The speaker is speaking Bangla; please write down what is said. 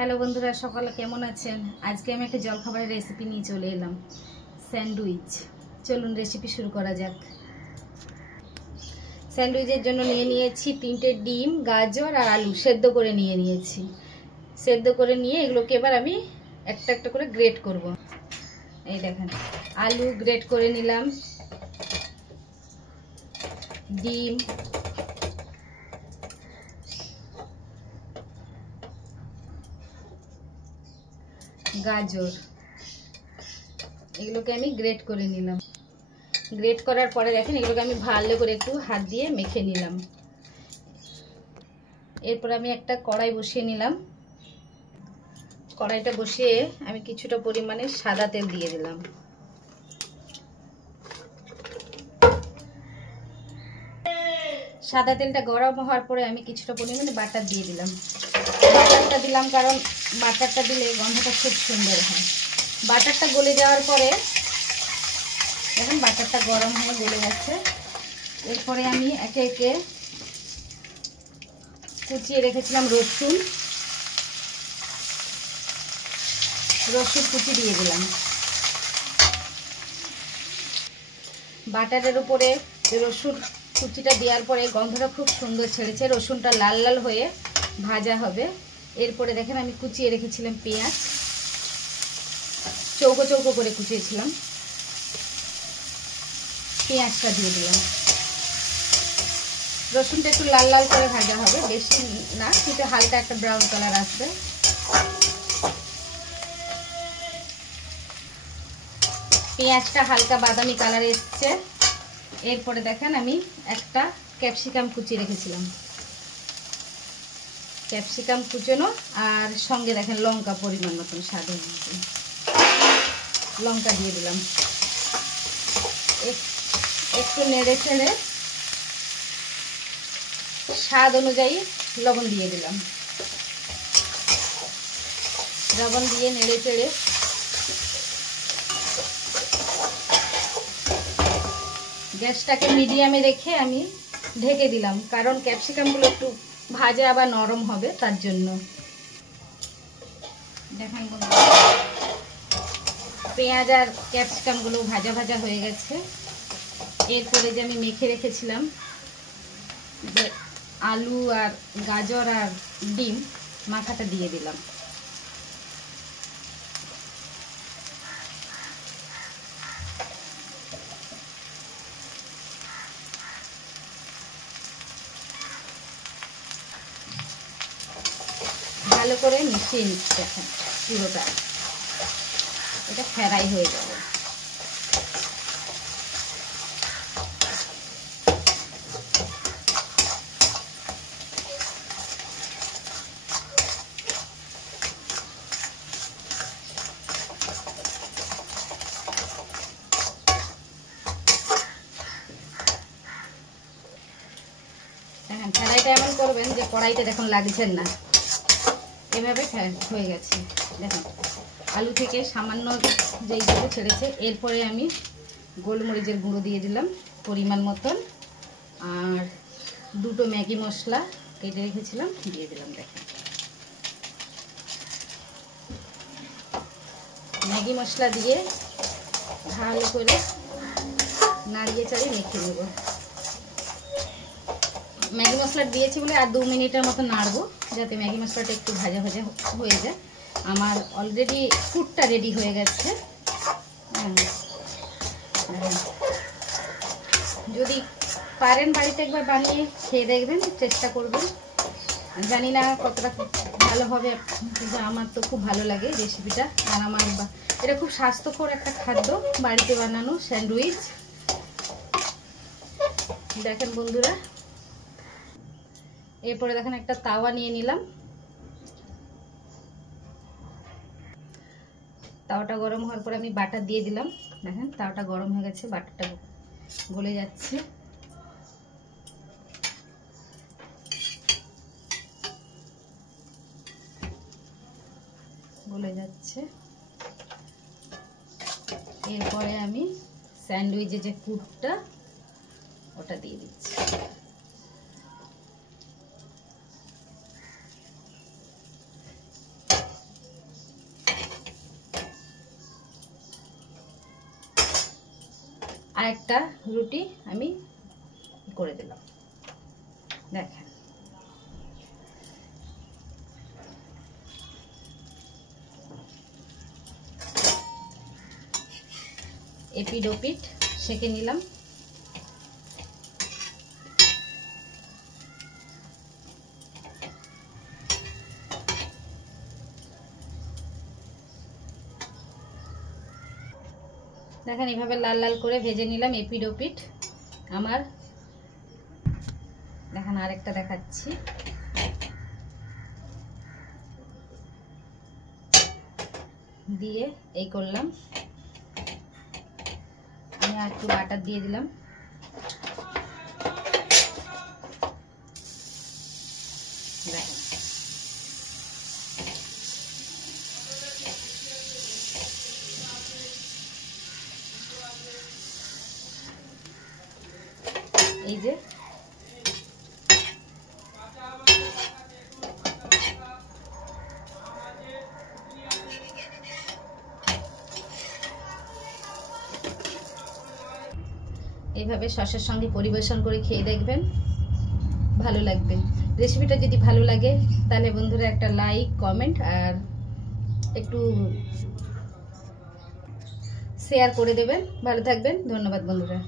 হ্যালো বন্ধুরা, সকালে কেমন আছেন? আজকে আমি একটা জলখাবারের রেসিপি নিয়ে চলে এলাম, স্যান্ডউইচ। চলুন রেসিপি শুরু করা যাক। স্যান্ডউইচের জন্য নিয়েছি 3টে ডিম, গাজর আর আলু সেদ্ধ করে নিয়েছি। সেদ্ধ করে নিয়ে এগুলোকে এবার আমি একটা একটা করে গ্রেট করব। এই দেখেন, আলু গ্রেট করে নিলাম, ডিম, গাজর, এগুলোকে আমি গ্রেট করে নিলাম। গ্রেট করার পরে দেখেন এগুলোকে আমি ভালো করে একটু হাত দিয়ে মেখে নিলাম। এরপর আমি একটা কড়াই বসিয়ে নিলাম। কড়াইটা বসিয়ে আমি কিছুটা পরিমাণে সাদা তেল দিয়ে দিলাম। সাদা তেলটা গরম হওয়ার পরে আমি কিছুটা পরিমাণে বাটার দিয়ে দিলাম। বাটারটা দিলাম কারণ বাটারটা দিলে গন্ধটা খুব সুন্দর হয়। বাটারটা গলে যাওয়ার পরে দেখুন বাটারটা গরম হয়ে গলে যাচ্ছে। এরপরে আমি একে একে কুচিয়ে রেখেছিলাম রসুন কুচি দিয়ে দিলাম। বাটারের উপরে রসুন কুচিটা দেওয়ার পরে গন্ধটা খুব সুন্দর ছেড়েছে। রসুনটা লাল লাল হয়ে ভাজা হবে। এরপরে দেখেন আমি কুচিয়ে রেখেছিলাম পেঁয়াজ, চৌকো চৌকো করে কুচিয়েছিলাম। পেঁয়াজটা দিয়ে দিলাম। রসুনটা একটু লাল লাল করে ভাজা হবে, বেশি না, কিন্তু হালকা একটা ব্রাউন কালার আসবে। পেঁয়াজটা হালকা বাদামি কালার এসছে। এরপরে দেখেন আমি একটা ক্যাপসিকাম কুচিয়ে রেখেছিলাম, ক্যাপসিকাম কুচোনো, আর সঙ্গে দেখেন লঙ্কা পরিমাণ মতন, স্বাদের মতন লঙ্কা দিয়ে দিলাম। একটু নেড়ে চেড়ে স্বাদ অনুযায়ী লবণ দিয়ে দিলাম। লবণ দিয়ে নেড়ে চেড়ে গ্যাসটাকে মিডিয়ামে রেখে আমি ঢেকে দিলাম, কারণ ক্যাপসিকামগুলো একটু ভাজা আবার নরম হবে তার জন্য। দেখেন পেঁয়াজ আর ক্যাপসিকামগুলো ভাজা ভাজা হয়ে গেছে। এরপরে যে আমি মেখে রেখেছিলাম যে আলু আর গাজর আর ডিম, মাখাটা দিয়ে দিলাম। ভালো করে মিশিয়ে নিচ্ছি। দেখেন পুরোটা এটা ফ্রাই হয়ে যাবে। দেখেন ফ্রাইটা এমন করবেন যে কড়াইতে দেখুন লাগছেন না, এভাবে হয়ে গেছে। দেখেন আলু থেকে সামান্য যেইগুলো ছেড়েছে। এরপরে আমি গোলমরিচের গুঁড়ো দিয়ে দিলাম পরিমাণ মতন, আর 2টো ম্যাগি মশলা কেটে রেখেছিলাম দিয়ে দিলাম। দেখেন ম্যাগি মশলা দিয়ে ভালো করে নাড়িয়ে চাড়িয়ে মেখে নেব। ম্যাগি মশলা দিয়েছি বলে আর 2 মিনিটের মতো নাড়বো, যাতে ম্যাগি মশলাটা একটু ভাজা ভাজা হয়ে যায়। আমার অলরেডি ফুডটা রেডি হয়ে গেছে। যদি পারেন বাড়িতে একবার বানিয়ে খেয়ে দেখবেন, চেষ্টা করবেন। জানি না কতটা ভালো হবে, কিন্তু আমার তো খুব ভালো লাগে রেসিপিটা। আর আমার এটা খুব স্বাস্থ্যকর একটা খাদ্য, বাড়িতে বানানো স্যান্ডউইচ। দেখেন বন্ধুরা, এরপরে দেখেন একটা তাওয়া নিয়ে নিলাম। তাওয়াটা গরম হওয়ার পরে আমি বাটার দিয়ে দিলাম। দেখেন তাওয়াটা গরম হয়ে গেছে, বাটারটা গলে যাচ্ছে। গলে যাচ্ছে। এরপরে আমি স্যান্ডউইচের যে পুরটা ওটা দিয়ে দিচ্ছি। আর একটা রুটি আমি করে দিলাম। দেখেন এপিড ওপিড সেঁকে নিলাম। দেখেন এইভাবে লাল লাল করে ভেজে নিলাম এপিড ওপিড আমার। দেখেন আরেকটা দেখাচ্ছি। দিয়ে এই করলাম, আমি আর একটু বাটার দিয়ে দিলাম। দেখেন এই যে এইভাবে সসের সঙ্গে পরিবেশন করে খেয়ে দেখবেন, ভালো লাগবে। রেসিপিটা যদি ভালো লাগে তাহলে বন্ধুরা একটা লাইক কমেন্ট আর একটু শেয়ার করে দেবেন। ভালো থাকবেন, ধন্যবাদ বন্ধুরা।